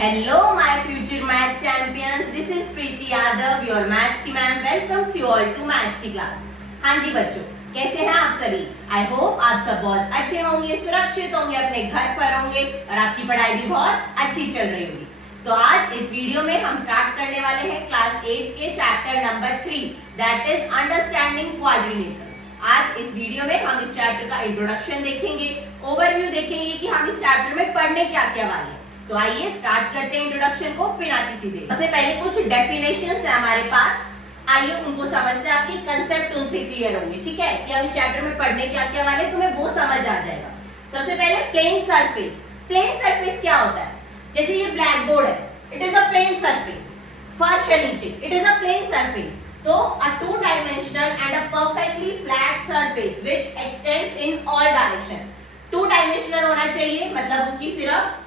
Hello, my future math champions. This is Preeti Yadav, your maths की ma'am. Welcomes you all to maths की class. हाँ जी बच्चों, कैसे हैं आप सभी? I hope आप सब बहुत अच्छे होंगे, सुरक्षित होंगे, अपने घर पर होंगे और आपकी पढ़ाई भी बहुत अच्छी चल रही होगी. तो आज इस वीडियो में हम स्टार्ट करने वाले हैं क्लास 8 के chapter number 3, that is understanding quadrilaterals. आज इस वीडियो में हम इस चैप्टर का इंट्रोडक्शन देखेंगे, ओवरव्यू देखेंगे कि हम इस चैप्टर में पढ़ने क्या क्या वाले हैं. तो आइए स्टार्ट करते हैं इंट्रोडक्शन को बिना किसी देर. सबसे पहले कुछ डेफिनेशंस है हमारे पास, आइए उनको समझते हैं. आपकी कंसेप्ट उनसे क्लियर होंगे, ठीक है, कि हम इस चैप्टर में पढ़ने क्या क्या वाले, तुम्हें वो समझ आ जाएगा. सबसे पहले प्लेन सरफेस. प्लेन सरफेस क्या होता है? जैसे ये ब्लैक बोर्ड है, it is a plane surface. फर्श है नीचे, it is a plane surface. तो a two dimensional and a perfectly flat surface which extends in all direction. Two dimensional होना चाहिए, मतलब उसकी सिर्फ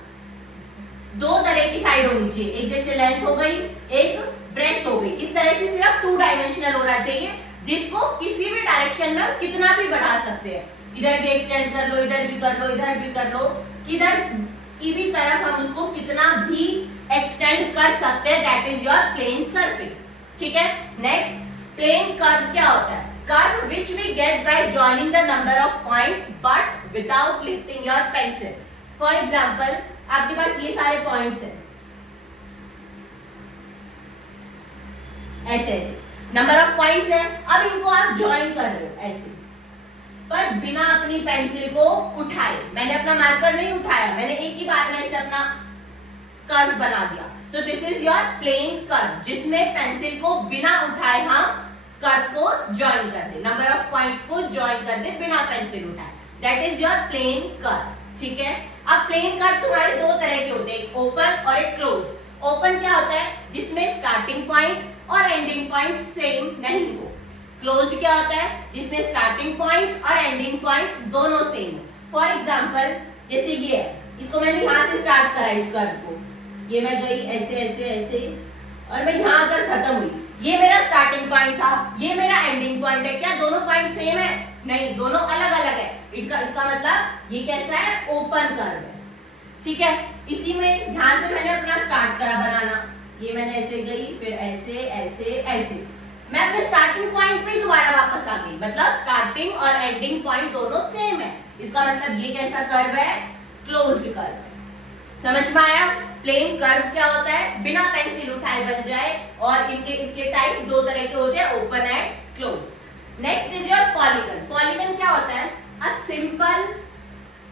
दो तरह की साइड होनी चाहिए, एक जैसे लेंथ हो गई, एक ब्रेड्थ हो गई. इस तरह से सिर्फ टू डायमेंशनल होना चाहिए, जिसको किसी भी डायरेक्शन में कितना भी बढ़ा सकते हैं. इधर भी एक्सटेंड कर लो, इधर भी कर लो, इधर भी कर लो, किधर की भी तरफ हम उसको कितना भी एक्सटेंड कर सकते हैं. That is your plane surface. ठीक है. नेक्स्ट, प्लेन कर्व क्या होता है? Curve which we get by joining the number of points but without lifting your pencil. For example, आपके पास ये सारे पॉइंट्स हैं, ऐसे ऐसे नंबर ऑफ पॉइंट्स हैं. अब इनको आप ज्वाइन कर रहे हो ऐसे, पर बिना अपनी पेंसिल को उठाए. मैंने अपना मार्कर नहीं उठाया, मैंने एक ही बार में ऐसे अपना कर्व बना दिया. तो this is your plane curve, जिसमें पेंसिल को बिना उठाए हम कर्व को ज्वाइन कर दे, नंबर ऑफ पॉइंट्स को ज्वाइन कर दे बिना पेंसिल उठाए. That is your plane curve. ठीक है. अब प्लेन कर्व तुम्हारे दो तरह के होते हैं, एक ओपन और एक क्लोज. ओपन क्या होता है? जिसमें स्टार्टिंग पॉइंट और एंडिंग पॉइंट सेम नहीं हो. क्लोज क्या होता है? जिसमें स्टार्टिंग पॉइंट और एंडिंग पॉइंट दोनों सेम हो. फॉर एग्जांपल, जैसे ये है, इसको मैंने यहां से स्टार्ट करा इस कर्व को, ये मैं गई ऐसे ऐसे ऐसे और मैं यहां आकर खत्म हुई. ये मेरा स्टार्टिंग पॉइंट था, ये मेरा एंडिंग पॉइंट है. क्या दोनों पॉइंट सेम है? नहीं, दोनों अलग अलग है. इसका मतलब ये कैसा है? ओपन कर्व है. ठीक है. इसी में यहां से मैंने अपना स्टार्ट करा बनाना, ये मैंने ऐसे गई, फिर ऐसे ऐसे ऐसे, मैं अपने स्टार्टिंग पॉइंट पे ही दोबारा वापस आ गई. मतलब स्टार्टिंग और एंडिंग पॉइंट दोनों सेम है. इसका मतलब ये कैसा कर्व है? क्लोज्ड कर्व है. समझ में आया? प्लेन कर्व क्या होता है? बिना पेंसिल उठाए बन जाए. और इसके टाइप दो तरह के होते हैं, open and close. Next is your polygon. Polygon क्या होता है? A simple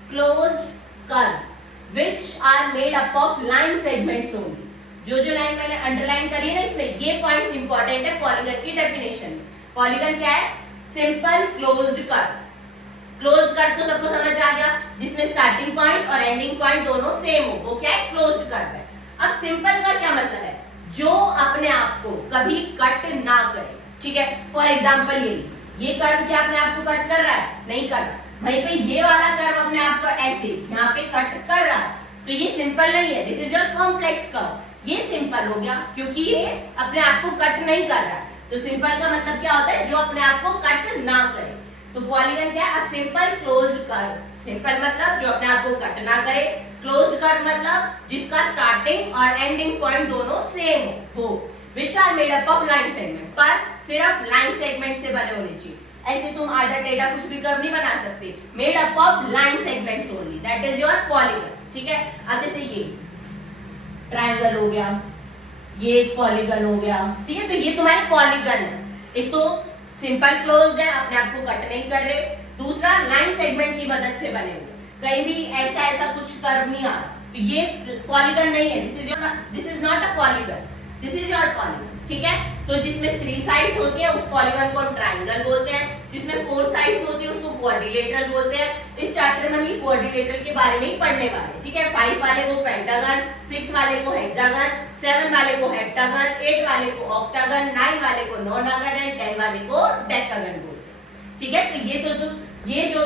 closed curve which are made up of line segments only. जो लाइन मैंने अंडरलाइन करी है ना, इसमें ये पॉइंट्स इंपॉर्टेंट है पॉलीगन की डेफिनेशन में. पॉलीगन क्या है? Simple closed curve. Close curve तो सबको समझ आ गया, जिसमें स्टार्टिंग पॉइंट और एंडिंग पॉइंट दोनों सेम हो, वो क्या है? क्लोज्ड कर्व है. अब सिंपल का क्या मतलब है? जो अपने आप को कभी कट ना करे. ठीक है. फॉर एग्जांपल, ये कर्व क्या अपने आप को कट कर रहा है? नहीं कर रहा. वहीं पे ये वाला कर्व अपने आप को ऐसे यहाँ पे कट कर रहा है, तो ये सिंपल नहीं है. This is your complex curve. ये सिंपल हो गया क्योंकि ये अपने आप को कट नहीं कर रहा है. तो सिंपल का मतलब क्या होता है? जो अपने आप को कट ना करे. तो पॉलीगन क्या है? A simple closed curve. Simple मतलब जो अपने आप को कट ना करे. क्लोज्ड कर्व मतलब जिसका स्टार्टिंग और एंडिंग पॉइंट दोनों सेम हो, which are made up of line segment. पर सिर्फ लाइन सेगमेंट से बने होने चाहिए. ऐसे तुम आधा टेढ़ा कुछ भी कर्व नहीं बना सकते. Made up of line segments only, that is your polygon. ठीक है. अब जैसे ये ट्रायंगल हो गया, ये एक पॉलीगन हो गया. ठीक है. तो ये तुम्हारे पॉलीगन है. एक तो सिंपल क्लोज्ड है, अपने आप को कट नहीं कर रहे. दूसरा लाइन सेगमेंट की मदद से बने हुए, कहीं भी ऐसा कुछ कर्व नहीं आ रहा. तो ये पॉलीगन नहीं है. This is not a polygon, this is your polygon. ठीक है. तो जिसमें 3 साइड्स होती है उस पॉलीगन को हम ट्रायंगल बोलते हैं. जिसमें 4 साइड्स होती है उसको क्वाड्रिलेटरल बोलते हैं. इस चैप्टर में हम ये क्वाड्रिलेटरल के बारे में ही पढ़ने वाले हैं. ठीक है. 5 वाले को पेंटागन, 6 वाले को हेक्सागन, 7 वाले को हेप्टागन, 8 वाले को ऑक्टागन, 9 वाले को नोनागन एंड 10 वाले को डेकागन बोलते हैं. ठीक है. तो ये जो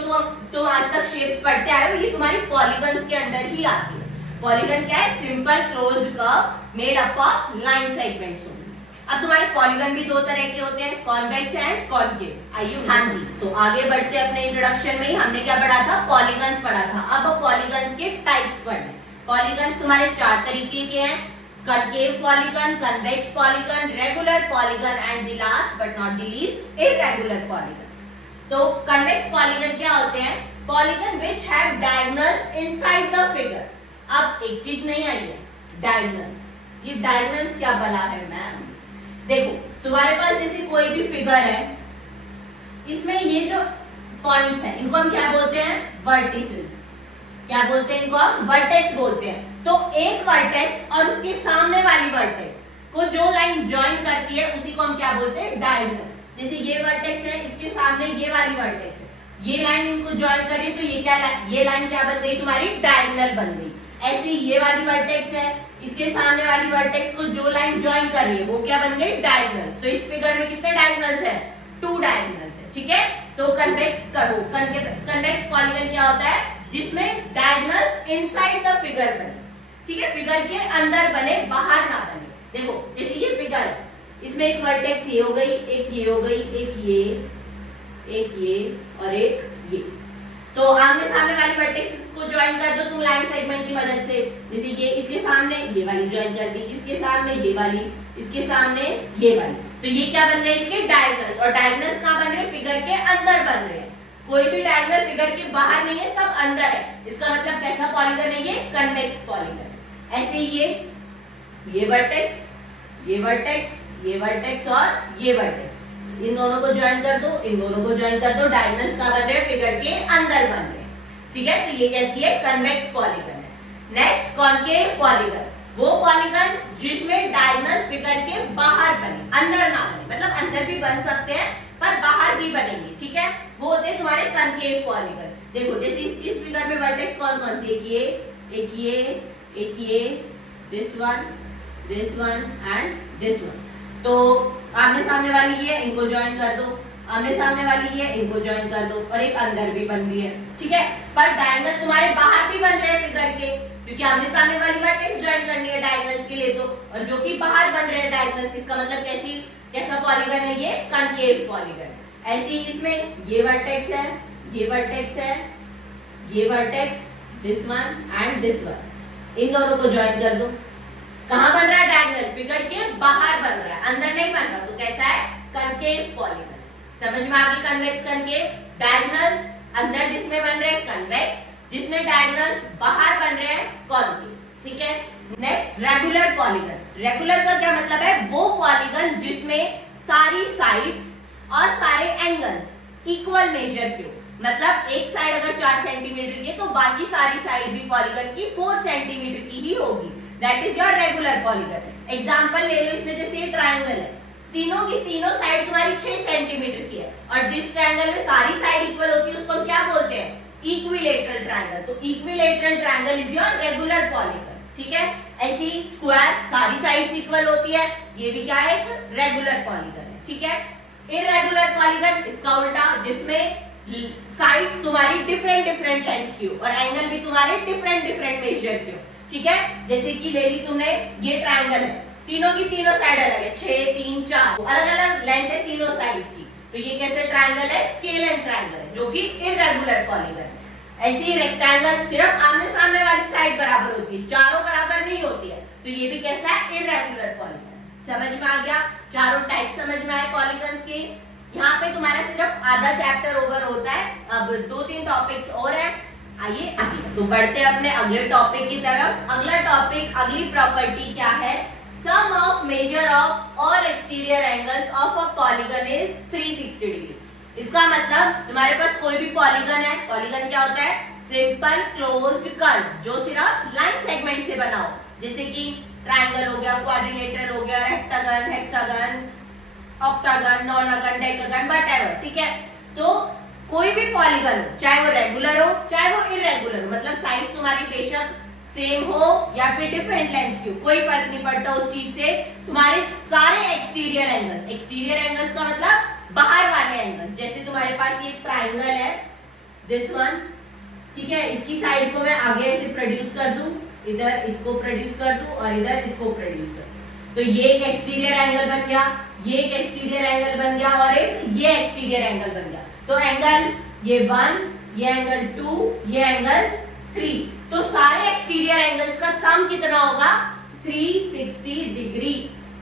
तुम आज तक शेप्स पढ़ते आए हो, ये तुम्हारी पॉलीगन्स के अंडर ही आती है. पॉलीगन क्या है? Simple closed curve made up of line segments. अब तुम्हारे पॉलीगन भी दो तरह के होते हैं, कॉन्वेक्स एंड कॉनकेव. आइए. हाँ जी. तो आगे बढ़ते अपने इंट्रोडक्शन में ही हमने क्या पढ़ा था? पॉलीगन्स पढ़ा था. अब पॉलीगन्स के टाइप्स पढ़ने. पॉलीगन्स तुम्हारे 4 तरीके के हैं, concave polygon, convex polygon, regular polygon and the last but not the least irregular polygon. तो convex polygon क्या होते हैं? Polygon which have diagonals inside the figure. अब एक चीज नहीं आई है, diagonals. ये diagonals क्या बला है मैम? देखो तुम्हारे पास जैसे कोई भी फिगर है, इसमें ये जो पॉइंट्स हैं इनको हम क्या बोलते हैं? वर्टिसेस. क्या बोलते हैं इनको? हम वर्टेक्स बोलते हैं. तो एक वर्टेक्स और उसके सामने वाली वर्टेक्स को जो लाइन ज्वाइन करती है उसी को हम क्या बोलते हैं? डायगोनल. जैसे ये वर्टेक्स है, इसके सामने ये वाली वर्टेक्स है, ये लाइन इनको ज्वाइन कर रही है, तो ये क्या ये लाइन क्या बन गई तुम्हारी? डायगोनल बन गई. ऐसे ये वाली वर्टेक्स है, इसके सामने वाली वर्टेक्स को जो लाइन ज्वाइन कर रही है वो क्या बन गई? डायगोनल्स. तो इस फिगर में कितने डायगोनल्स है? 2 डायगोनल्स है. ठीक है. तो कन्वेक्स करो, कन्वेक्स पॉलीगन क्या होता है? जिसमें डायगोनल्स इनसाइड द फिगर बने. ठीक है, फिगर के अंदर बने, बाहर ना बने. देखो जैसे ये फिगर है, इसमें एक वर्टेक्स ये हो गई, एक ये हो गई, एक ये और एक ये. तो आमने सामने वाली वर्टेक्स को ज्वाइन कर दो तुम लाइन सेगमेंट की मदद से. जैसे ये इसके सामने ये वाली ज्वाइन कर दी, इसके सामने ये वाली, इसके सामने ये वाली. तो ये क्या बन गए? इसके डायगोनल्स. और डायगोनल्स कहां बन रहे हैं? फिगर के अंदर बन रहे हैं. कोई भी डायगोनल फिगर के बाहर नहीं है, सब अंदर है. इसका मतलब कैसा पॉलीगन है? ये कन्वेक्स पॉलीगन. ऐसे ये वर्टेक्स, ये वर्टेक्स, ये वर्टेक्स और ये वर्टेक्स, इन दोनों को ज्वाइन कर दो, इन दोनों को ज्वाइन कर दो. डायगोनल्स कहां बन रहे हैं? फिगर के अंदर बन रहे हैं. ठीक है. तो ये कैसी है? कन्वेक्स पॉलीगन है. नेक्स्ट कॉन्केव पॉलीगन, वो पॉलीगन जिसमें डायगोनल्स फिगर के बाहर बने, अंदर ना बने. मतलब अंदर भी बन सकते हैं पर बाहर भी बनेंगे. ठीक है. वो होते हैं तुम्हारे कॉन्केव पॉलीगन. देखो जैसे इस फिगर में वर्टेक्स कौन कौन सी? एक ये, this one and this one. तो आमने सामने वाली ये, इनको ज्वाइन कर दो. आमने सामने वाली ये, इनको ज्वाइन कर दो. और एक अंदर भी बन रही है. ठीक है. पर डायगोनल तुम्हारे बाहर भी बन रहे हैं फिगर के, क्योंकि आमने सामने वाली वर्टेक्स ज्वाइन करनी है डायगोनल्स के लिए. तो और जो कि बाहर बन रहे हैं डायगोनल्स, इसका मतलब कैसा पॉलीगन है? ये कॉन्केव पॉलीगन. ऐसी इसमें ये वर्टेक्स है, ये वर्टेक्स है, ये vertex, this one and this one. इन दोनों को ज्वाइन कर दो. कहां बन रहा है? डायगोनल फिगर के बाहर बन रहा है, अंदर नहीं बन रहा. तो कैसा है? Concave polygon. समझ में आ गई? Convex concave. डायगोनल्स अंदर जिसमें बन रहे हैं कन्वेक्स, जिसमें डायगोनल्स बाहर बन रहे हैं कॉन्केव. ठीक है. Next regular polygon. रेगुलर का क्या मतलब है? वो पॉलीगन जिसमें सारी साइड्स और सारे एंगल्स इक्वल मेजर के हो. मतलब एक साइड अगर 4 सेंटीमीटर की है तो बाकी सारी साइड भी पॉलीगन की 4 सेंटीमीटर की ही होगी. That is your regular polygon. Example ले लो. इसमें जैसे ये ट्रायंगल है, तीनों की तीनों साइड तुम्हारी 6 सेंटीमीटर की है, और जिस ट्रायंगल में सारी साइड इक्वल होती है उसको हम क्या बोलते हैं? Equilateral triangle. तो equilateral triangle is your regular polygon. ठीक है. ऐसी स्क्वायर सारी साइड्स इक्वल होती है, ये भी क्या है? एक रेगुलर पॉलीगन है. ठीक है. इररेगुलर पॉलीगन इसका उल्टा, जिसमें साइड्स तुम्हारी डिफरेंट लेंथ की हो और एंगल भी तुम्हारे डिफरेंट मेजर के हो. ठीक है. जैसे कि ले ली तुमने, ये ट्रायंगल है, तीनों की तीनों साइड अलग है, 6, 3, 4 अलग लेंथ है तीनों साइड्स की. तो ये कैसे ट्रायंगल है? स्केल एंड ट्रायंगल है, जो कि इररेगुलर पॉलीगन है. ऐसे ही रेक्टेंगल सिर्फ आमने सामने वाली साइड बराबर होती है, चारों बराबर नहीं होती है. तो ये भी कैसा है? Irregular polygon. समझ में आ गया? चारों टाइप समझ में आए पॉलीगन्स के. यहाँ पे तुम्हारा सिर्फ आधा चैप्टर ओवर होता है. अब 2-3 टॉपिक्स और हैं. आइए तो बढ़ते हैं अपने अगले टॉपिक की तरफ. अगला टॉपिक, अगली प्रॉपर्टी क्या है? Sum of measure of all exterior angles of a polygon is 360 degree. इसका मतलब तुम्हारे पास कोई भी पॉलीगन है. पॉलीगन क्या होता है? सिंपल क्लोज्ड कर्व जो सिर्फ लाइन सेगमेंट से बना हो. जैसे कि ट्रायंगल हो गया, क्वाड्रिलेटरल हो गया, रेक्टागन, हेक्सागन, ऑक्टागन, नॉनागन, डेकागन, व्हाटएवर. ठीक है. तो कोई भी पॉलीगन, चाहे वो रेगुलर हो चाहे वो इररेगुलर हो, मतलब साइड्स तुम्हारी बेशक सेम हो या फिर डिफरेंट लेंथ की हो, कोई फर्क नहीं पड़ता उस चीज से. तुम्हारे सारे एक्सटीरियर एंगल्स का मतलब बाहर वाले एंगल्स. जैसे तुम्हारे पास ये ट्रायंगल है, दिस वन. ठीक है. इसकी साइड को मैं आगे ऐसे प्रोड्यूस कर दूं, इधर इसको प्रोड्यूस कर दूं और इधर इसको प्रोड्यूस कर दूं. तो ये एक एक्सटीरियर एंगल बन गया, ये एक एक्सटीरियर एंगल बन गया और एक ये एक्सटीरियर एंगल बन गया. तो एंगल ये 1, ये एंगल 2, ये एंगल 3। तो सारे एक्सटीरियर एंगल्स का सम कितना होगा 360 डिग्री,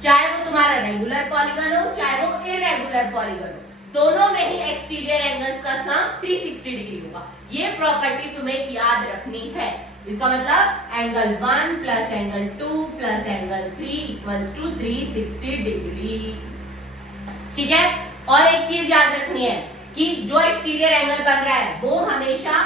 चाहे वो तुम्हारा रेगुलर पॉलीगन हो चाहे वो इरेगुलर पॉलीगन हो, दोनों में ही एक्सटीरियर एंगल्स का सम 360 डिग्री होगा। ये प्रॉपर्टी तुम्हें याद रखनी है। इसका मतलब angle 1 plus angle 2 plus angle 3 equals to 360 degree. ठीक है, और एक चीज याद रखनी है कि जो एक्सटीरियर एंगल बन रहा है वो हमेशा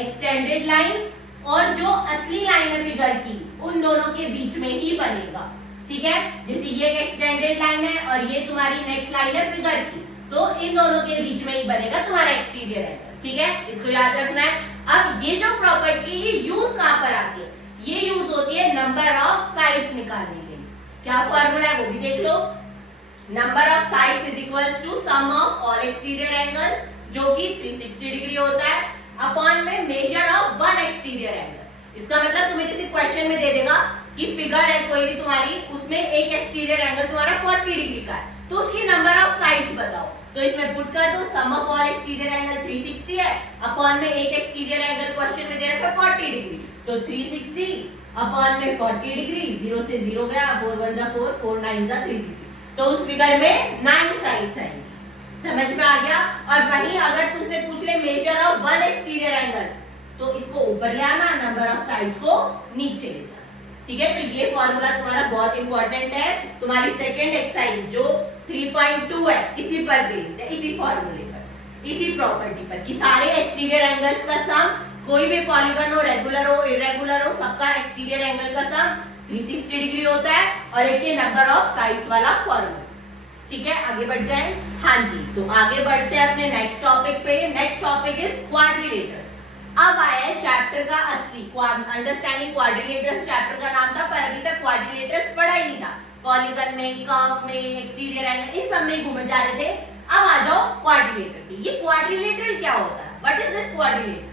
एक्सटेंडेड लाइन और जो असली लाइन है फिगर की उन दोनों के बीच में ही बनेगा। ठीक है, जैसे ये एक एक्सटेंडेड लाइन है और ये तुम्हारी नेक्स्ट लाइन है फिगर की, तो इन दोनों के बीच में ही बनेगा तुम्हारा एक्सटीरियर एंगल। ठीक है, इसको याद रखना है। अब ये जो प्रॉपर्टी ये यूज कहां पर आती है, ये यूज होती है नंबर ऑफ साइड्स निकालने के लिए। क्या फॉर्मूला है वो भी देख लो। Number of sides is equals to sum of all exterior angles, जो कि 360 डिग्री होता है, अपॉन में measure of one exterior angle. इसका मतलब तुम्हें जैसे क्वेश्चन में दे देगा कि फिगर है कोई भी तुम्हारी, उसमें एक एक्सटीरियर एंगल तुम्हारा 40 डिग्री का है, तो उसकी नंबर ऑफ साइड्स बताओ। तो इसमें पुट कर दो सम ऑफ ऑल एक्सटीरियर एंगल 360 है, अपॉन में एक एक्सटीरियर एंगल क्वेश्चन में दे रखा है 40 डिग्री, तो 360 अपॉन में 40 डिग्री, 0 से 0 गया, 4 1 जा 4, 4 9 जा 360, तो उस फिगर में 9 साइड्स आएंगी। समझ में आ गया। और वहीं अगर तुमसे पूछ ले major of one exterior angle, तो इसको ऊपर ले आना, नंबर ऑफ साइड्स को नीचे ले जाना। ठीक है, तो ये फॉर्मूला तुम्हारा बहुत इंपॉर्टेंट है। तुम्हारी सेकंड एक्सरसाइज जो 3.2 है इसी पर बेस्ड है, इसी फॉर्मूले पर, इसी प्रॉपर्टी पर कि सारे एक्सटीरियर एंगल्स का सम, कोई भी पॉलीगन हो, रेगुलर हो इरेगुलर हो, सबका एक्सटीरियर एंगल का सम 360 डिग्री होता है। और एक ये नंबर ऑफ साइड्स वाला फॉर्मूला। ठीक है, आगे बढ़ जाए। हाँ जी, तो आगे बढ़ते हैं अपने नेक्स्ट टॉपिक पे। Next topic is quadrilateral. अब आया है चैप्टर का असली अंडरस्टैंडिंग क्वाड्रिलेटर्स। चैप्टर का नाम था, पर अभी तक क्वाड्रिलेटर्स पढ़ा ही नहीं था। पॉलीगन में, कर्व में, एक्सटीरियर एंगल, इन सब में घूमे जा रहे थे। अब आ जाओ क्वाड्रिलेटर पे। ये क्वाड्रिलेटरल क्या होता है, what is this quadrilateral?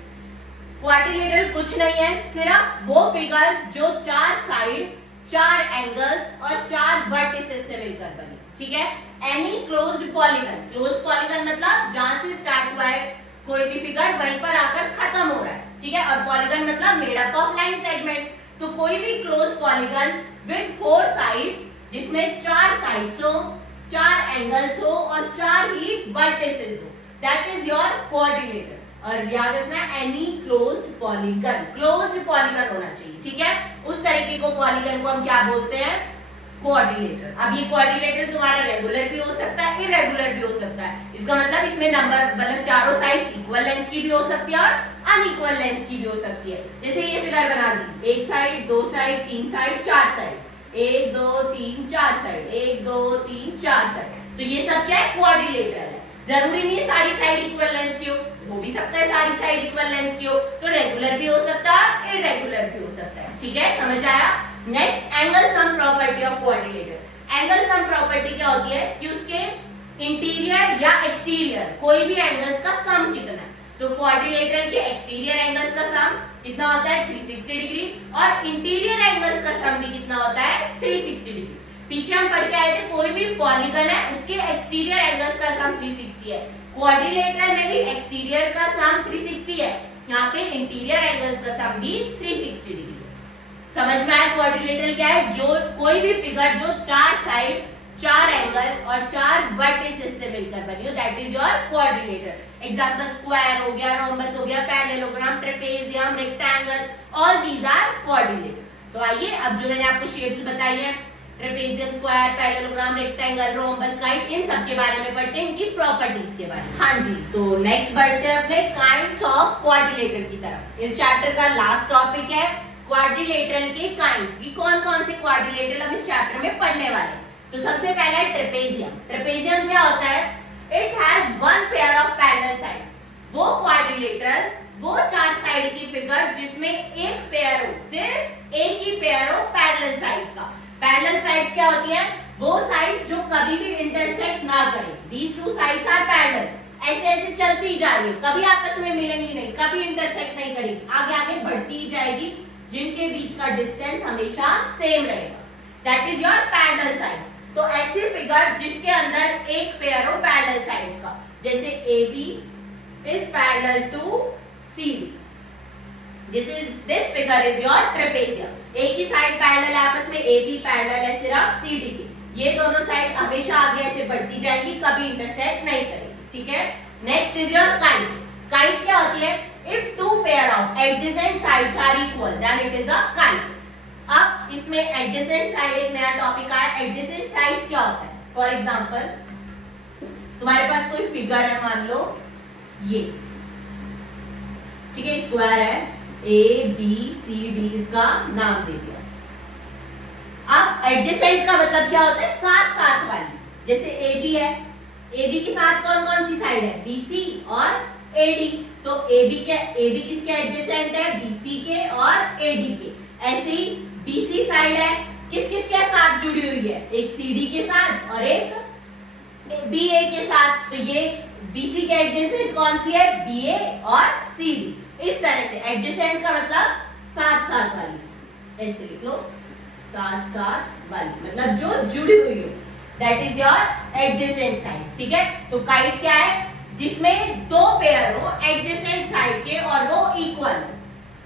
Quadrilateral कुछ नहीं है, सिर्फ वो फिगर जो 4 साइड, 4 एंगल्स और 4 वर्टिसेस से मिलकर बनी। ठीक है, any closed polygon, closed polygon मतलब जहां से स्टार्ट हुआ है कोई भी फिगर वहीं पर आकर खत्म हो रहा है। ठीक है, और पॉलीगन मतलब made up of line segment. तो कोई भी क्लोज पॉलीगन विद 4 साइड्स, जिसमें 4 साइड्स हो, 4 एंगल्स हो और 4 ही वर्टिसेस हो, दैट इज योर क्वाड्रिलेटर। और याद रखना any closed polygon, closed polygon होना चाहिए। ठीक है, उस तरीके को पॉलीगन को हम क्या बोलते हैं, क्वाड्रिलेटर। अब ये क्वाड्रिलेटर तुम्हारा रेगुलर भी हो सकता है, इरेगुलर भी हो सकता है। इसका मतलब इसमें नंबर मतलब चारों साइड्स इक्वल लेंथ की भी हो सकती है और अनइक्वल लेंथ की भी हो सकती है। जैसे ये फिगर बना दी, एक side, 2 side, 3 side, 4 side, 1 2 3 4 side, 1 2 3 4 side, तो ये सब क्या है, क्वाड्रिलेटर है। जरूरी नहीं है सारी साइड इक्वल लेंथ की हो, हो भी सकता है सारी साइड इक्वल लेंथ की हो, तो रेगुलर भी हो सकता है, इरेगुलर भी हो सकता है। ठीक है, समझ आया। Next, angle sum property of quadrilateral. Angle sum property क्या होती है कि उसके इंटीरियर या एक्सटीरियर कोई भी एंगल्स का सम कितना है। तो क्वाड्रिलेटरल के एक्सटीरियर एंगल्स का सम कितना होता है 360 डिग्री, और इंटीरियर एंगल्स का सम भी कितना होता है 360 डिग्री। पीछे हम पढ़ के आए थे कोई भी पॉलीगन है उसके एक्सटीरियर एंगल्स का सम 360 है। क्वाड्रिलेटरल में भी एक्सटीरियर का सम 360 है, यहाँ पे इंटीरियर एंगल्स का सम भी 360 डिग्री है। समझ में आया क्वाड्रिलेटरल क्या है, जो कोई भी फिगर जो 4 साइड, 4 एंगल और 4 वर्टिसेस से मिलकर बनी हो, that is your quadrilateral. Example square हो गया, रोम्बस हो गया, parallelogram, trapezium, rectangle, all these are quadrilateral. तो आइए अब जो मैंने आपको शेप्स बताई है, trapezium, square, parallelogram, rectangle, rhombus, kite, इन सब के बारे में पढ़ते हैं, इनकी प्रॉपर्टीज के बारे में। हाँ जी, तो नेक्स्ट बढ़ते हैं अपने काइंड्स ऑफ क्वाड्रिलेटर की तरफ। इस चैप्टर का लास्ट टॉपिक है क्वाड्रिलेटरल के काइंड्स की, कौन-कौन से क्वाड्रिलेटरल हम इस चैप्टर में पढ़ने वाले हैं। तो सबसे पहला है ट्रेपेजियम। ट्रेपेजियम क्या होता है, it has one pair of parallel sides. वो क्वाड्रिलेटरल, वो 4 साइड की फिगर जिसमें एक पेयर हो, सिर्फ एक ही पेयर हो पैरेलल साइड्स का। पैरेलल साइड्स क्या होती हैं, वो साइड जो कभी भी इंटरसेक्ट ना करें। दीस 2 साइड्स आर पैरेलल, ऐसे ऐसे चलती जा रही है, कभी आपस में मिलेंगी नहीं, कभी इंटरसेक्ट नहीं करेगी, आगे आगे बढ़ती जाएगी, जिनके बीच का डिस्टेंस हमेशा सेम रहेगा, that is your parallel sides. तो ऐसी फिगर जिसके अंदर एक पेयर हो पैरेलल साइड्स का, जैसे AB is parallel to CD, this figure is your trapezium. एक ही साइड पैरेलल है आपस में, ए बी पैरेलल है सिर्फ सी डी के। ये दोनों साइड हमेशा आगे ऐसे बढ़ती जाएंगी, कभी इंटरसेक्ट नहीं करेगी, ठीक है। Next is your kite. Kite क्या होती है? If two pair of adjacent sides are equal then it is a kite. अब इसमें एडजेसेंट साइड एक नया टॉपिक आया। एडजेसेंट साइड्स क्या होता है? फॉर एग्जांपल तुम्हारे पास कोई फिगर है, मान लो ये, ठीक है, स्क्वायर है, ए बी सी डी इसका नाम दे दिया। अब एडजेसेंट का मतलब क्या होता है? साथ साथ वाली। जैसे ए बी है, ए बी के साथ कौन कौन सी साइड है? बी सी और ए डी। तो ए बी किसके एडजेसेंट है? बी सी के और ए डी के। ऐसे ही बी सी साइड है, किस किस के साथ जुड़ी हुई है? एक सी डी के साथ और एक बी ए के साथ। तो ये बी सी के एडजेसेंट कौन सी है? बी ए और सी डी। इस तरह से एडजेसेंट का मतलब साथ साथ वाली, ऐसे लिख लो, साथ साथ वाली मतलब जो जुड़ी हुई हो, that is your adjacent sides, ठीक है। तो काइट क्या है? जिसमें दो पेयर हो एडजेसेंट साइड के और वो इक्वल,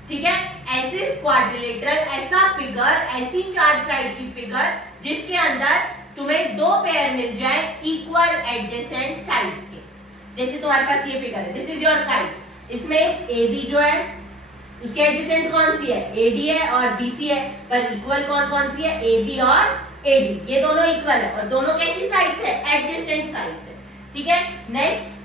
ठीक है। ऐसे क्वाड्रिलेटरल, ऐसा फिगर, ऐसी चार साइड की फिगर जिसके अंदर तुम्हें दो पेयर मिल जाए इक्वल एडजेसेंट साइड्स के। जैसे तुम्हारे पास ये फिगर है, दिस इज योर काइट। इसमें ए बी जो है उसके एडजेसेंट कौन सी है? ए डी है और बी सी है, पर इक्वल कौन कौन सी है? ए बी और ए डी। ये दोनों इक्वल है और दोनों कैसी साइड्स है? एडजेसेंट साइड्स है, ठीक है। नेक्स्ट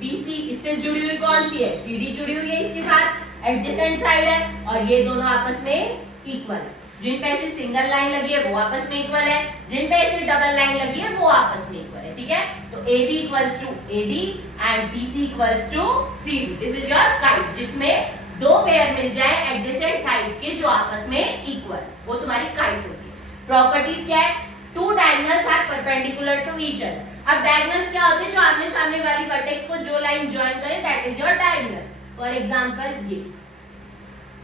बी सी इससे जुड़ी हुई कौन सी है? सी डी जुड़ी हुई है इसके साथ, एडजेसेंट साइड है, और ये दोनों आपस में इक्वल है। जिन पे ऐसे सिंगल लाइन लगी है वो आपस में इक्वल है, जिन पे ऐसे डबल लाइन लगी है वो आपस में इक्वल है, ठीक है। तो A B equals to A D and B C equals to C D. This is your kite, जिसमें दो पेयर मिल जाए एडजेसेंट साइड्स के जो आपस में इक्वल, वो तुम्हारी काइट होती है। प्रॉपर्टीज क्या है? Two diagonals are perpendicular to each other. अब डायगोनल्स क्या होते हैं? जो आमने सामने वाली वर्टेक्स को जो लाइन ज्वाइन करे, that is your diagonal. For example ये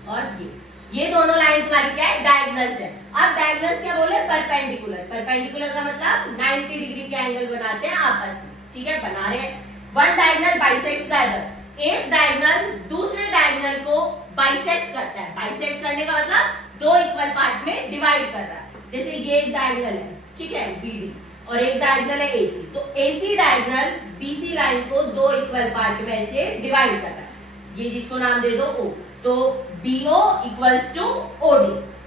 और ये दोनों लाइन तुम्हारी क्या है? डायगोनल्स है। अब डायगोनल्स क्या बोले? परपेंडिकुलर। परपेंडिकुलर का मतलब 90 डिग्री के एंगल बनाते हैं आपस में, ठीक है, बना रहे हैं। One diagonal bisects the other. एक डायगोनल दूसरे डायगोनल को बाइसेक्ट करता है। बाइसेक्ट करने का मतलब दो इक्वल पार्ट में डिवाइड कर रहा है। जैसे ये एक डायगोनल है, ठीक है, बीडी, और एक डायगोनल है एसी। तो एसी डायगोनल बीसी लाइन को दो इक्वल पार्ट में ऐसे डिवाइड कर रहा है। ये जिसको नाम दे दो ओ, तो BO इक्वल्स टू OD।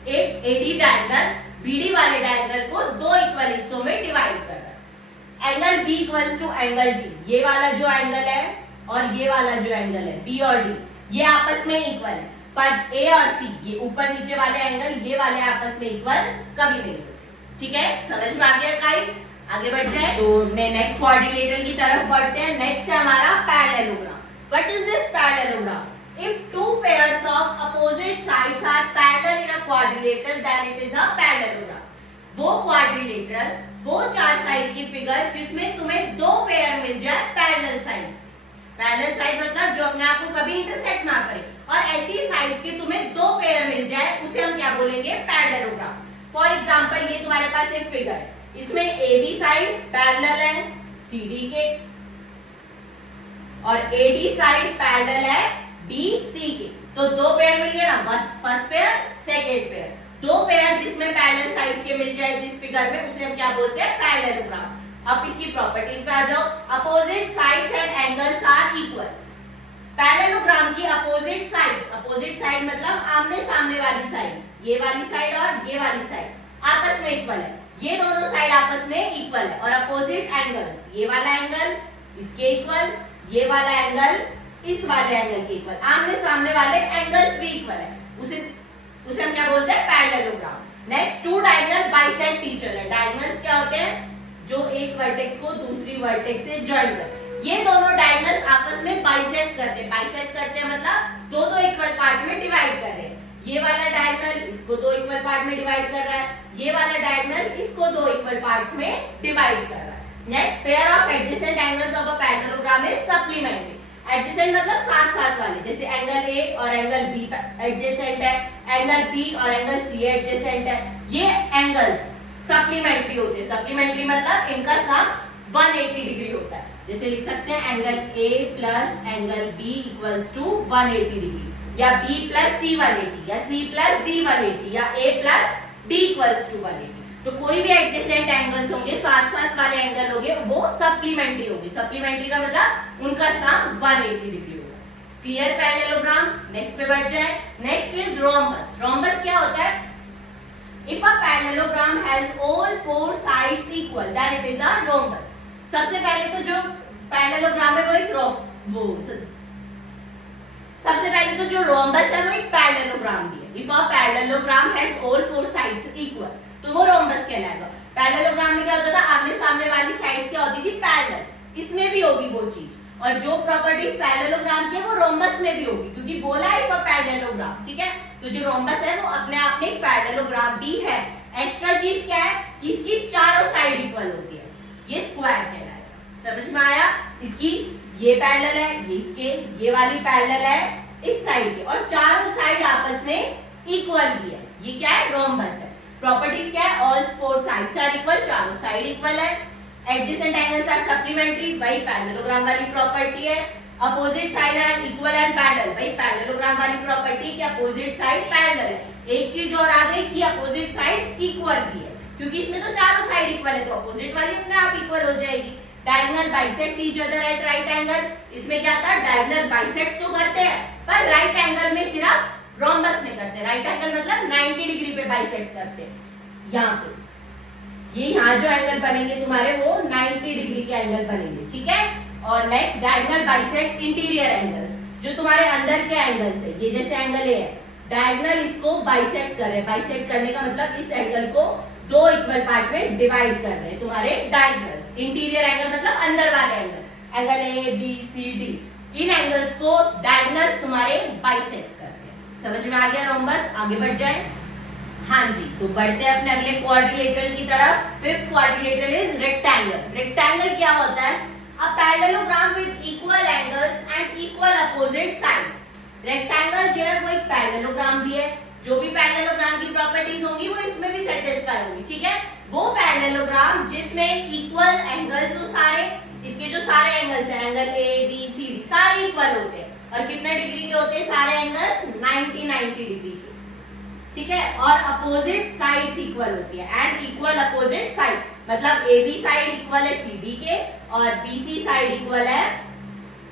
एक AD डायगोनल BD वाले डायगोनल को दो इक्वल हिस्सों में डिवाइड कर रहा है। Angle B equals to angle D। ये वाला जो एंगल है और ये वाला जो एंगल है B और D, ये आपस में इक्वल है, पर A और C ये ऊपर नीचे वाले एंगल, ये वाले आपस में इक्वल कभी नहीं होते, ठीक है। समझ में आ गया काइट? आगे बढ़ जाए तो नेक्स्ट क्वाड्रिलेटरल की तरफ बढ़ते हैं। नेक्स्ट है हमारा parallelogram. What is this parallelogram? If two pairs of opposite sides are parallel in a quadrilateral, then it is a parallelogram. वो quadrilateral, वो चार साइड की फिगर जिसमें तुम्हें दो पेयर मिल जाए पैरेलल साइड्स। पैरेलल साइड मतलब जो अपने आप को कभी इंटरसेक्ट ना करे, और ऐसी साइड्स के तुम्हें दो पेयर मिल जाए, उसे हम क्या बोलेंगे? पैरेललोग्राम। फॉर एग्जांपल ये तुम्हारे पास एक फिगर है, इसमें ए बी साइड पैरेलल है सी डी के, और ए डी साइड पैरेलल है बी सी के। तो दो पेयर मिल गए ना, फर्स्ट पेयर सेकेंड पेयर, दो पेयर जिसमें पैरेलल साइड्स के मिल जाए जिस फिगर में, उसे हम क्या बोलते हैं? पैरेललोग्राम। अब इसकी प्रॉपर्टीज पे आ जाओ। Opposite sides and angles are equal. Parallelogram की अपोजिट साइड्स, अपोजिट साइड मतलब आमने सामने वाली साइड्स, ये वाली साइड और ये वाली साइड आपस में इक्वल है। ये दोनों साइड आपस में इक्वल है। और अपोजिट एंगल्स, ये वाला एंगल इसके इक्वल, ये वाला एंगल इस वाले एंगल के इक्वल, आमने सामने वाले एंगल्स भी इक्वल है, उसे हम क्या बोलते हैं? Parallelogram. Next, two diagonal bisect each other. Diagonals क्या होते हैं? जो एक वर्टेक्स को दूसरी वर्टेक्स से जॉइन कर, ये दोनों डायगोनल्स आपस में बाइसेक्ट करते हैं। बाइसेक्ट करते हैं मतलब दो दो इक्वल पार्ट में डिवाइड कर रहे हैं। ये वाला डायगोनल इसको दो इक्वल पार्ट में डिवाइड कर रहा है, ये वाला डायगोनल इसको दो इक्वल पार्ट्स में डिवाइड कर रहा है। Next, pair of adjacent angles of a parallelogram is supplementary. Adjacent मतलब साथ साथ वाले, जैसे एंगल A और एंगल B एडजेसेंट है, एंगल B और एंगल C एडजेसेंट है। ये एंगल्स सप्लीमेंट्री होते हैं। सप्लीमेंट्री मतलब इनका सम 180 डिग्री होता है। जैसे लिख सकते हैं angle A plus angle B equals to 180 degree. या B प्लस C 180 या C प्लस D 180 या A plus D equals to 180। तो कोई भी एडजेसेंट एंगल्स होंगे, साथ साथ वाले एंगल होंगे, वो सप्लीमेंट्री होंगे। सप्लीमेंट्री का मतलब उनका सम 180 डिग्री होगा। Clear parallelogram. नेक्स्ट पे बढ़ जाए। Next is rhombus. रोम्बस क्या होता है? If a parallelogram has all four sides equal, then it is a rhombus. सबसे पहले तो जो पैरेललोग्राम है वो एक सबसे पहले तो जो रोम्बस है वो एक पैरेललोग्राम भी है। If a parallelogram has all four sides equal, तो वो रोम्बस कहलाएगा। पैरेललोग्राम में क्या होता था? आमने सामने वाली साइड्स क्या होती थी? पैरेलल। इसमें भी होगी वो चीज, और जो प्रॉपर्टीज पैरेललोग्राम की है वो रोम्बस में भी होगी, क्योंकि बोला है इफ अ पैरेललोग्राम, ठीक है। तो जो रोम्बस है वो अपने आप में एक पैरेललोग्राम भी है। एक्स्ट्रा चीज क्या है कि इसकी चारों साइड इक्वल होती है, ये स्क्वायर कहलाएगा। समझ में आया? इसकी ये पैरेलल है, ये इसके ये वाली पैरेलल है इस साइड के, और चारों साइड आपस में इक्वल भी है। ये क्या है? रोम्बस है। प्रॉपर्टीज क्या है? All four sides are equal, चारों साइड इक्वल है। एडजेसेंट एंगल्स आर सप्लीमेंट्री, वही पैरेललोग्राम वाली प्रॉपर्टी है। Opposite side are equal and parallel, वही पैरेललोग्राम वाली प्रॉपर्टी कि अपोजिट साइड पैरेलल है। एक चीज और आ गई कि अपोजिट साइड इक्वल भी है, क्योंकि इसमें तो चारों साइड इक्वल है, तो अपोजिट वाली अपने आप इक्वल हो जाएगी। Diagonal bisect each other at right angle. इसमें क्या था? डायगोनल बाइसेक्ट तो करते हैं, पर राइट एंगल में सिर्फ रोम्बस में करते हैं। राइट एंगल मतलब 90 डिग्री पे बाइसेक्ट करते हैं। यहाँ पे ये यहाँ जो एंगल बनेंगे तुम्हारे वो 90 डिग्री के एंगल बनेंगे, ठीक है। और next diagonal bisect interior angles, जो तुम्हारे अंदर के एंगल्स है। ये जैसे एंगल है, डायगोनल इसको बाइसेक्ट कर रहे हैं। बाइसेक्ट करने का मतलब इस एंगल को दो इक्वल पार्ट में डिवाइड कर रहे हैं तुम्हारे डायगोनल्स। इंटीरियर एंगल मतलब अंदर वाले angle, angle A B C D, इन एंगल्स को डायगोनल्स तुम्हारे बाइसेक्ट कर रहे हैं। समझ में आ गया रोम्बस? आगे बढ़ जाए। हाँ जी, तो बढ़ते हैं अपने अगले क्वाड्रिलेटरल की तरफ। Fifth quadrilateral is rectangle. Rectangle क्या होता है? A parallelogram with equal angles and equal opposite sides. Rectangle जो है वो एक पैरेललोग्राम भी है। जो भी पैरेललोग्राम की प्रॉपर्टीज होंगी वो इसमें भी सेटिस्फाई होंगी, ठीक है। वो पैरेललोग्राम जिसमें इक्वल एंगल्स हो सारे, इसके जो सारे एंगल्स हैं, angle A B C D, सारे इक्वल होते हैं। और कितने डिग्री के होते हैं सारे एंगल्स? 90 डिग्री के, ठीक है। और अपोजिट साइड्स इक्वल होती है। एंड इक्वल अपोजिट साइड मतलब ए बी साइड इक्वल है सी डी के, और बी सी साइड इक्वल है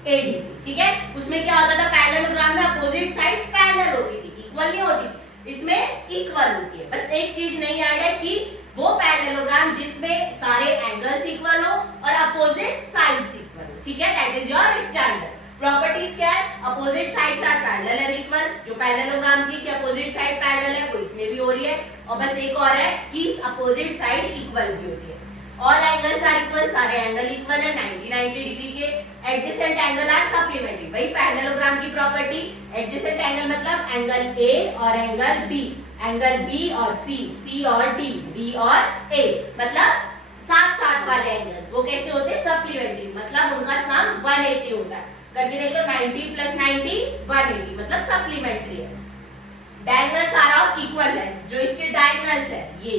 ए डी के, ठीक है। उसमें क्या होता था? पैरेललोग्राम में अपोजिट साइड्स पैरेलल होती थी, इक्वल नहीं होती थी। इसमें इक्वल होती है। बस एक चीज नहीं ऐड है कि वो पैरेललोग्राम जिसमें सारे एंगल्स इक्वल हो और अपोजिट साइड्स इक्वल हो, ठीक है। That is your rectangle. Properties क्या है? Opposite sides are parallel and equal. जो पैरेललोग्राम की कि अपोजिट साइड पैरेलल है वो इसमें भी हो रही है। और बस एक और है कि अपोजिट साइड इक्वल भी होती है। ऑल एंगल्स आर इक्वल, सारे एंगल इक्वल है 90 डिग्री के। एडजेसेंट एंगल आर सप्लीमेंट्री, वही पैरेललोग्राम की प्रॉपर्टी। एडजेसेंट एंगल मतलब एंगल ए और एंगल बी, एंगल बी और सी, सी और डी, डी और ए, मतलब साथ साथ वाले एंगल्स। वो कैसे होते हैं? सप्लीमेंट्री, मतलब उनका सम 180 होता है। करके देख लो, 90 प्लस 90 180, मतलब सप्लीमेंट्री है। Diagonals are of equal length, जो इसके डायगोनल्स है ये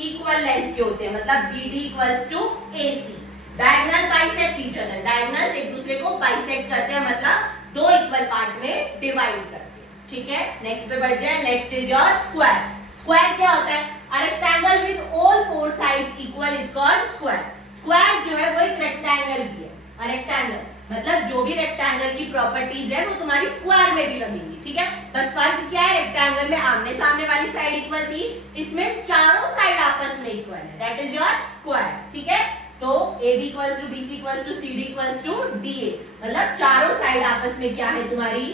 इक्वल लेंथ के होते हैं, मतलब BD equals to AC। Diagonal bisect each other, diagonals एक दूसरे को बाइसेक्ट करते हैं, मतलब दो इक्वल पार्ट में डिवाइड करते हैं, ठीक है। नेक्स्ट पे बढ़ जाए। Next is your square. Square क्या होता है? A rectangle with all four sides equal is called square. Square जो है वो एक रेक्टेंगल भी है। अ रेक्टेंगल मतलब जो भी रेक्टेंगल की प्रॉपर्टीज है वो तुम्हारी स्क्वायर में भी लगेंगी, ठीक है। बस फर्क क्या है? रेक्टेंगल में आमने सामने वाली साइड इक्वल थी, इसमें चारों साइड आपस में इक्वल है। दैट इज योर स्क्वायर, ठीक है। तो AB equals to BC equals to CD equals to DA, मतलब चारों साइड आपस में क्या है? तुम्हारी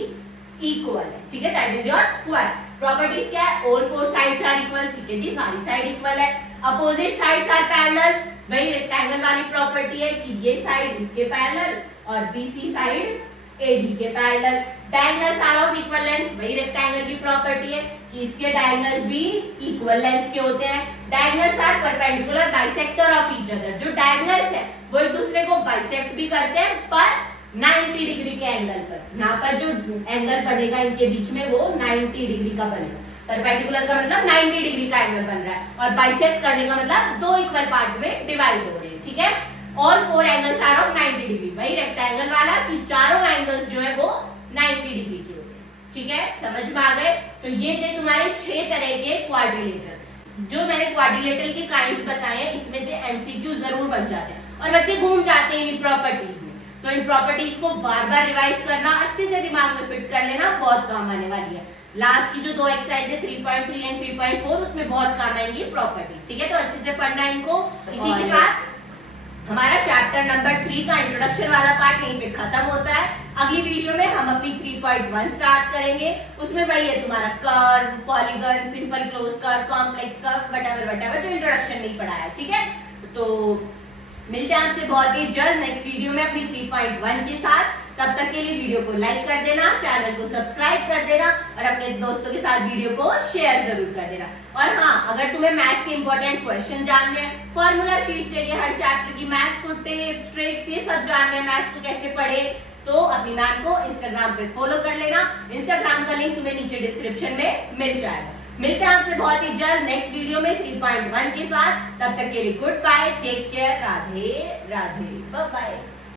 इक्वल है, ठीक है। That is your square. Properties क्या है? All four sides are equal, ठीक है जी, सारी साइड इक्वल है। अपोजिट साइड्स आर पैरेलल, वही रेक्टेंगल वाली प्रॉपर्टी है कि ये साइड इसके पैरेलल और BC साइड AD के parallel. Diagonals are of equal length, वही रेक्टेंगल की प्रॉपर्टी है कि इसके डायगोनल्स भी इक्वल लेंथ के होते हैं। Diagonals are perpendicular bisector of each other, जो डायगोनल्स है वो एक दूसरे को बाइसेक्ट भी करते हैं, पर 90 डिग्री के एंगल पर। यहाँ पर जो एंगल बनेगा इनके बीच में वो 90 डिग्री का बनेगा। परपेंडिकुलर का मतलब 90 डिग्री का एंगल बन रहा है, और बाइसेक्ट करने का मतलब दो इक्वल पार्ट में डिवाइड हो रहे हैं, ठीक है। All four angles are of 90 degree, वही रेक्टेंगल वाला कि चारों एंगल्स जो है वो 90 डिग्री के होते हैं, ठीक है, समझ में आ गए। तो ये थे तुम्हारे 6 तरह के क्वाड्रिलेटरल। जो मैंने क्वाड्रिलेटरल के काइंड्स बताए हैं, इसमें से एमसीक्यू जरूर बन जाते हैं और बच्चे घूम जाते हैं इन प्रॉपर्टीज में। तो इन प्रॉपर्टीज को बार बार रिवाइज करना, अच्छे से दिमाग में फिट कर लेना, बहुत काम आने वाली है। लास्ट की जो 2 एक्सरसाइज है 3.3 एंड 3.4, उसमें बहुत काम आएंगी प्रॉपर्टीज। ठीक है, तो अच्छे से पढ़ना इनको। इसी के साथ हमारा चैप्टर नंबर 3 का इंट्रोडक्शन वाला पार्ट यहीं पे खत्म होता है। अगली वीडियो में हम अपनी 3.1 स्टार्ट करेंगे। उसमें वही है तुम्हारा curve, polygon, simple close curve, complex curve, whatever जो इंट्रोडक्शन में ही पढ़ाया। ठीक है, तो मिलते हैं आपसे बहुत ही जल्द नेक्स्ट वीडियो में अपनी 3.1 के साथ। तब तक के लिए वीडियो को लाइक कर देना, चैनल को सब्सक्राइब कर देना और अपने दोस्तों के साथ वीडियो को शेयर जरूर कर देना। और हाँ, अगर तुम्हें मैथ्स के इंपॉर्टेंट क्वेश्चन जानने हैं, फॉर्मूला शीट चाहिए हर चैप्टर की, मैथ्स को टिप्स ट्रिक्स ये सब जानने हैं, मैथ्स को कैसे पढ़े, तो अपनी मैम को इंस्टाग्राम पे फॉलो कर लेना। इंस्टाग्राम का लिंक तुम्हें नीचे डिस्क्रिप्शन में मिल जाएगा। मिलते हैं आपसे बहुत ही जल्द नेक्स्ट वीडियो में 3.1 के साथ। तब तक के लिए goodbye, take care, Radhe Radhe, bye bye.